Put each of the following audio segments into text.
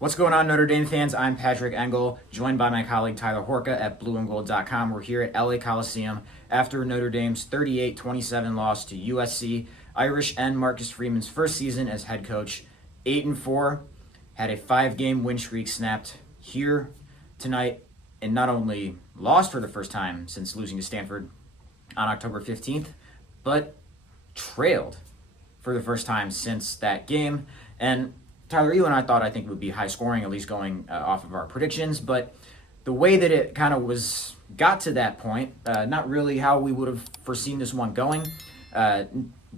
What's going on, Notre Dame fans? I'm Patrick Engel, joined by my colleague Tyler Horka at blueandgold.com. We're here at LA Coliseum after Notre Dame's 38-27 loss to USC. Irish and Marcus Freeman's first season as head coach, 8-4, had a 5-game win streak snapped here tonight, and not only lost for the first time since losing to Stanford on October 15th, but trailed for the first time since that game. And Tyler, you and I think it would be high scoring, at least going off of our predictions, but the way that it kind of got to that point, not really how we would have foreseen this one going.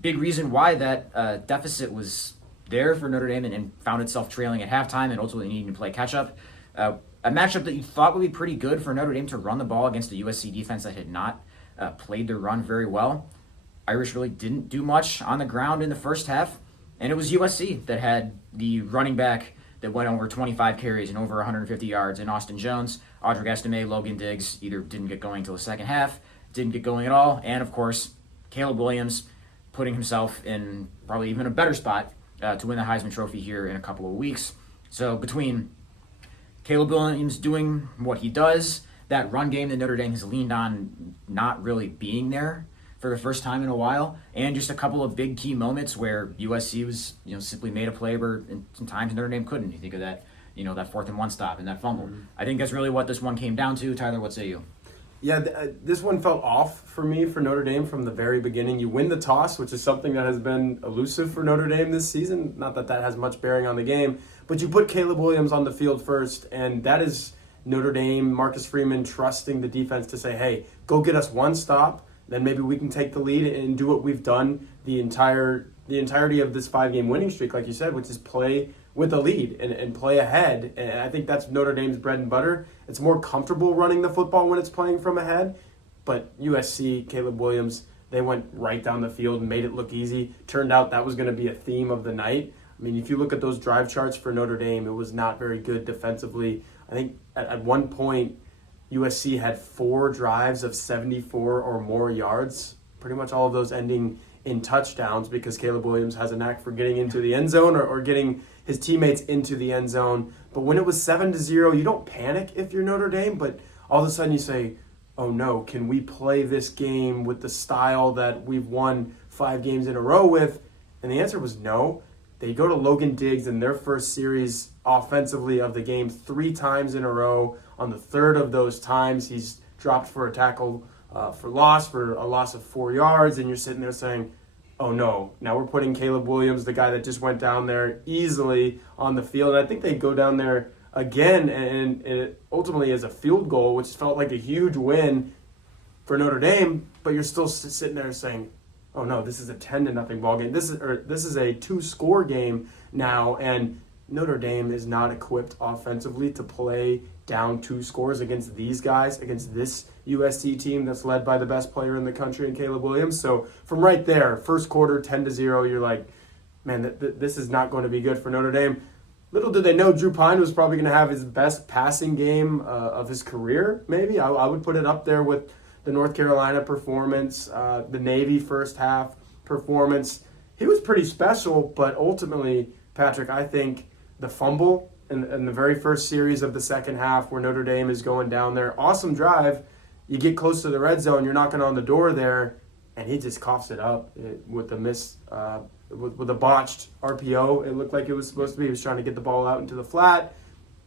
Big reason why that deficit was there for Notre Dame and found itself trailing at halftime and ultimately needing to play catch up. A matchup that you thought would be pretty good for Notre Dame to run the ball against a USC defense that had not played their run very well. Irish really didn't do much on the ground in the first half. And it was USC that had the running back that went over 25 carries and over 150 yards in Austin Jones. Audric Estime, Logan Diggs either didn't get going until the second half, didn't get going at all. And, of course, Caleb Williams putting himself in probably even a better spot to win the Heisman Trophy here in a couple of weeks. So between Caleb Williams doing what he does, that run game that Notre Dame has leaned on not really being there for the first time in a while, and just a couple of big key moments where USC was, simply made a play where sometimes Notre Dame couldn't. You think of that, that 4th and 1 stop and that fumble. Mm-hmm. I think that's really what this one came down to. Tyler, what say you? Yeah, this one felt off for me for Notre Dame from the very beginning. You win the toss, which is something that has been elusive for Notre Dame this season. Not that that has much bearing on the game, but you put Caleb Williams on the field first, and that is Notre Dame, Marcus Freeman trusting the defense to say, hey, go get us one stop, then maybe we can take the lead and do what we've done the entirety of this 5-game winning streak, like you said, which is play with a lead and play ahead. And I think that's Notre Dame's bread and butter. It's more comfortable running the football when it's playing from ahead. But USC, Caleb Williams, they went right down the field and made it look easy. Turned out that was going to be a theme of the night. I mean, if you look at those drive charts for Notre Dame, it was not very good defensively. I think at one point, USC had 4 drives of 74 or more yards, pretty much all of those ending in touchdowns because Caleb Williams has a knack for getting into the end zone or getting his teammates into the end zone. But when it was 7-0, you don't panic if you're Notre Dame, but all of a sudden you say, oh no, can we play this game with the style that we've won 5 games in a row with? And the answer was no. They go to Logan Diggs in their first series offensively of the game 3 times in a row. On the 3rd of those times, he's dropped for a tackle for a loss of 4 yards, and you're sitting there saying, oh no, now we're putting Caleb Williams, the guy that just went down there easily on the field. And I think they go down there again, and it ultimately is a field goal, which felt like a huge win for Notre Dame, but you're still sitting there saying, oh no, this is a 10-0 ball game. This is a 2-score game now, and Notre Dame is not equipped offensively to play down 2 scores against these guys, against this USC team that's led by the best player in the country in Caleb Williams. So from right there, first quarter, 10-0, you're like, man, this is not going to be good for Notre Dame. Little did they know Drew Pyne was probably going to have his best passing game of his career, maybe. I would put it up there with the North Carolina performance, the Navy first half performance. He was pretty special, but ultimately, Patrick, I think the fumble in the very first series of the second half where Notre Dame is going down there, awesome drive, you get close to the red zone, you're knocking on the door there, and he just coughs it up with a botched RPO. It looked like it was supposed to be. He was trying to get the ball out into the flat.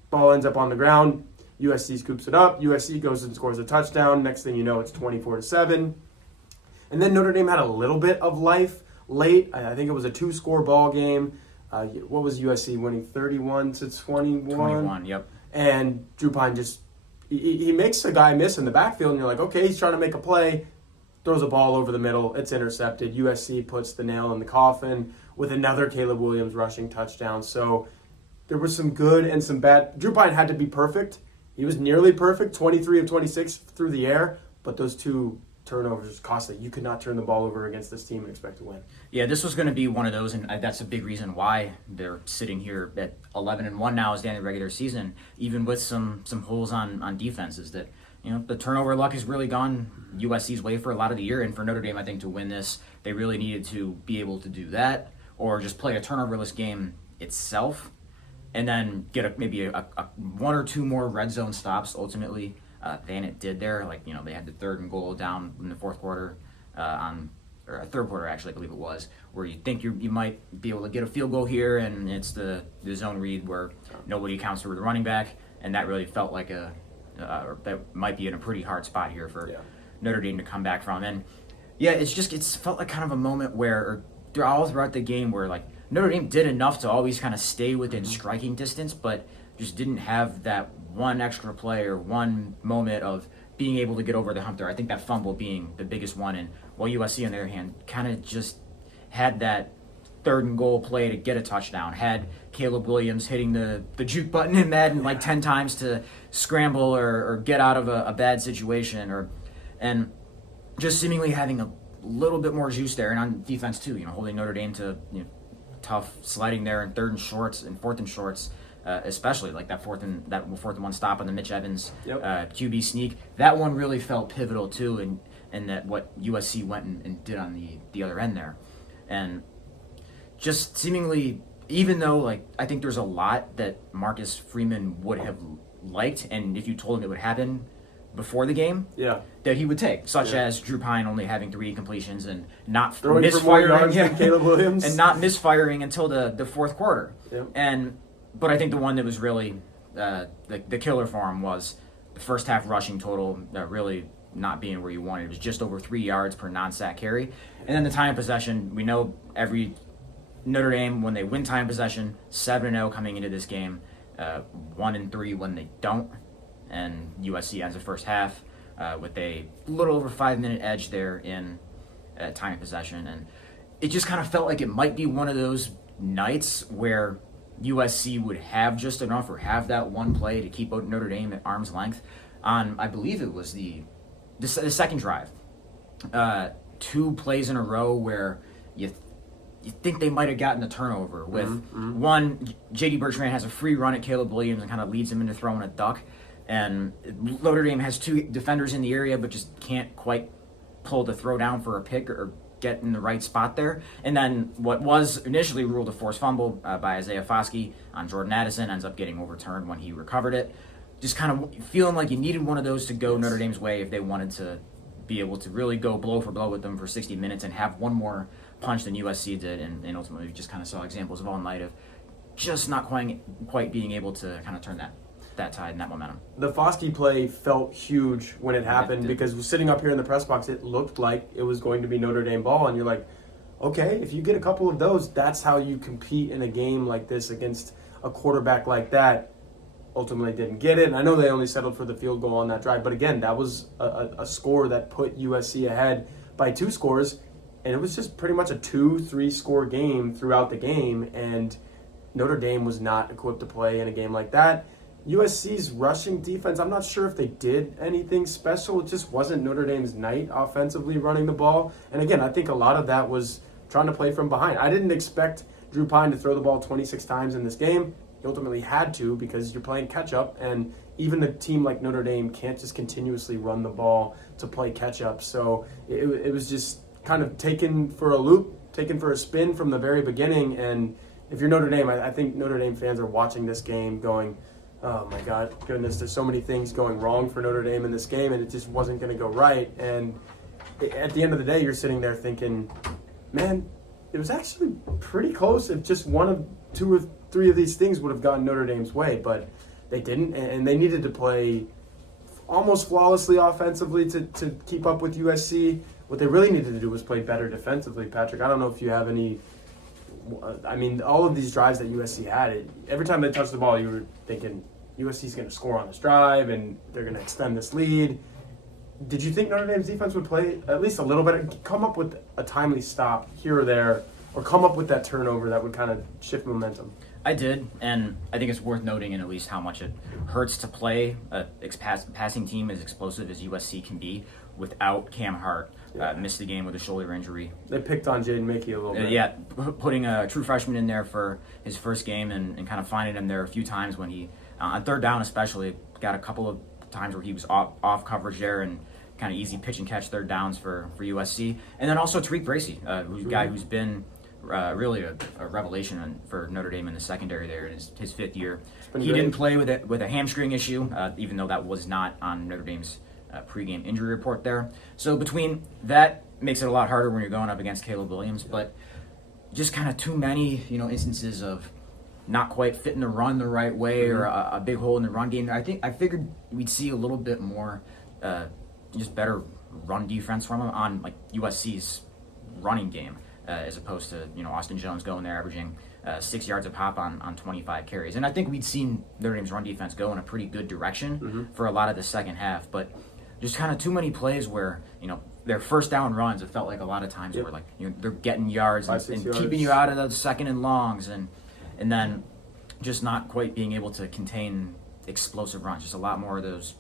Ball ends up on the ground. USC scoops it up. USC goes and scores a touchdown. Next thing you know, it's 24-7. And then Notre Dame had a little bit of life late. I think it was a 2-score ball game. What was USC winning? 31-21? 21, yep. And Drew Pyne just, he makes a guy miss in the backfield, and you're like, okay, he's trying to make a play. Throws a ball over the middle. It's intercepted. USC puts the nail in the coffin with another Caleb Williams rushing touchdown. So there was some good and some bad. Drew Pyne had to be perfect. He was nearly perfect, 23 of 26 through the air, but those 2 turnovers cost it. You could not turn the ball over against this team and expect to win. Yeah, this was going to be one of those, and that's a big reason why they're sitting here at 11-1 now as the end of the regular season, even with some holes on defenses that, the turnover luck has really gone USC's way for a lot of the year, and for Notre Dame, I think, to win this, they really needed to be able to do that or just play a turnoverless game itself. and then get maybe a one or two more red zone stops ultimately than it did there. Like, they had the 3rd and goal down in the fourth quarter or third quarter, actually, I believe it was, where you think you might be able to get a field goal here, and it's the zone read where nobody accounts for the running back, and that really felt like that might be in a pretty hard spot here for Notre Dame to come back from. And it's felt like kind of a moment where all throughout the game where like Notre Dame did enough to always kind of stay within striking distance, but just didn't have that one extra play or one moment of being able to get over the hump there. I think that fumble being the biggest one, and while USC on the other hand kind of just had that 3rd and goal play to get a touchdown, had Caleb Williams hitting the juke button in Madden like 10 times to scramble or get out of a bad situation, and just seemingly having a little bit more juice there, and on defense too, holding Notre Dame to tough sliding there in 3rd and shorts and 4th and shorts, especially like that 4th and 1 stop on the Mitch Evans QB sneak. That one really felt pivotal too, and that what USC went and did on the other end there, and just seemingly, even though like I think there's a lot that Marcus Freeman would have liked, and if you told him it would happen before the game, that he would take, such as Drew Pine only having 3 completions and not throwing for more yards than Caleb Williams, and not misfiring until the fourth quarter. But I think the one that was really the killer for him was the first half rushing total really not being where you wanted. It was just over 3 yards per non-sack carry, and then the time of possession. We know every Notre Dame, when they win time possession, 7-0 coming into this game, 1-3 when they don't. And USC ends the first half with a little over 5-minute edge there in time of possession. And it just kind of felt like it might be one of those nights where USC would have just enough or have that one play to keep Notre Dame at arm's length on, I believe it was the second drive. 2 plays in a row where you think they might have gotten the turnover with one, J.D. Bertrand has a free run at Caleb Williams and kind of leads him into throwing a duck. And Notre Dame has 2 defenders in the area, but just can't quite pull the throw down for a pick or get in the right spot there. And then what was initially ruled a forced fumble by Isaiah Foskey on Jordan Addison ends up getting overturned when he recovered it. Just kind of feeling like you needed one of those to go Notre Dame's way if they wanted to be able to really go blow for blow with them for 60 minutes and have one more punch than USC did. And ultimately we just kind of saw examples of all night of just not quite being able to kind of turn that tide and that momentum. The Foskey play felt huge when it happened because sitting up here in the press box, it looked like it was going to be Notre Dame ball, and you're like, okay, if you get a couple of those, that's how you compete in a game like this against a quarterback like that. Ultimately didn't get it, and I know they only settled for the field goal on that drive, but again, that was a score that put USC ahead by 2 scores, and it was just pretty much a 2-3 score game throughout the game, and Notre Dame was not equipped to play in a game like that. USC's rushing defense, I'm not sure if they did anything special. It just wasn't Notre Dame's night offensively running the ball. And again, I think a lot of that was trying to play from behind. I didn't expect Drew Pine to throw the ball 26 times in this game. He ultimately had to because you're playing catch-up, and even a team like Notre Dame can't just continuously run the ball to play catch-up. So it was just kind of taken for a loop, taken for a spin from the very beginning. And if you're Notre Dame, I think Notre Dame fans are watching this game going, oh my goodness, there's so many things going wrong for Notre Dame in this game, and it just wasn't going to go right. And at the end of the day, you're sitting there thinking, man, it was actually pretty close if just one of 2 or 3 of these things would have gotten Notre Dame's way, but they didn't, and they needed to play almost flawlessly offensively to keep up with USC. What they really needed to do was play better defensively. Patrick, I don't know if you have any. I mean, all of these drives that USC had, every time they touched the ball, you were thinking USC's going to score on this drive and they're going to extend this lead. Did you think Notre Dame's defense would play at least a little bit, come up with a timely stop here or there, or come up with that turnover that would kind of shift momentum? I did, and I think it's worth noting in at least how much it hurts to play a passing team as explosive as USC can be without Cam Hart. Missed the game with a shoulder injury. They picked on Jaden Mickey a little bit. Putting a true freshman in there for his first game and kind of finding him there a few times when he, on 3rd down especially, got a couple of times where he was off coverage there and kind of easy pitch and catch 3rd downs for USC. And then also Tariq Bracy, who's a guy who's been really a revelation for Notre Dame in the secondary there in his fifth year. He great. didn't play with a hamstring issue, even though that was not on Notre Dame's pregame injury report there. So between that, makes it a lot harder when you're going up against Caleb Williams, but just kind of too many instances of not quite fitting the run the right way, or a big hole in the run game. I figured we'd see a little bit more, just better run defense from him on like USC's running game, as opposed to Austin Jones going there averaging 6 yards a pop on 25 carries. And I think we'd seen Notre Dame's run defense go in a pretty good direction for a lot of the second half, but just kind of too many plays where their first down runs, it felt like a lot of times were like they're getting yards and yards. keeping you out of those second and longs, and then just not quite being able to contain explosive runs. Just a lot more of those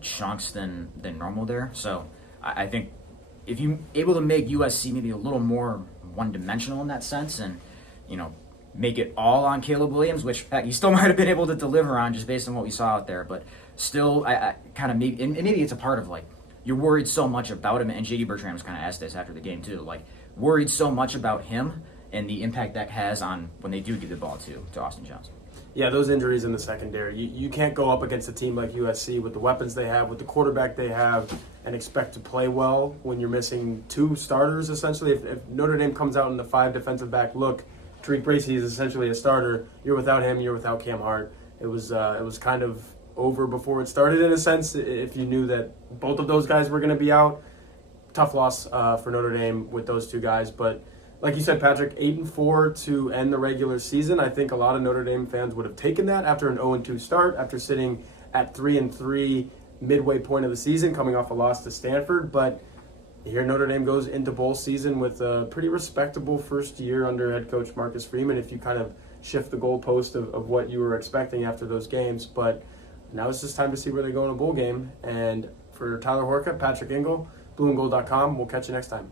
chunks than normal there. So I think if you're able to make USC maybe a little more one-dimensional in that sense, and make it all on Caleb Williams, which he still might have been able to deliver on just based on what we saw out there, but still I kind of maybe, and maybe it's a part of like you're worried so much about him, and J.D. Bertrand was kind of asked this after the game too, like worried so much about him and the impact that has on when they do give the ball to Austin Jones. Yeah, those injuries in the secondary. You can't go up against a team like USC with the weapons they have, with the quarterback they have, and expect to play well when you're missing two starters, essentially. If Notre Dame comes out in the 5 defensive back look, Tariq Bracy is essentially a starter. You're without him, you're without Cam Hart. It was kind of over before it started, in a sense, if you knew that both of those guys were going to be out. Tough loss for Notre Dame with those two guys, but like you said, Patrick, 8-4 to end the regular season. I think a lot of Notre Dame fans would have taken that after an 0-2 start, after sitting at 3-3 midway point of the season, coming off a loss to Stanford. But here Notre Dame goes into bowl season with a pretty respectable first year under head coach Marcus Freeman, if you kind of shift the goalpost of what you were expecting after those games. But now it's just time to see where they go in a bowl game. And for Tyler Horka, Patrick Engel, blueandgold.com, we'll catch you next time.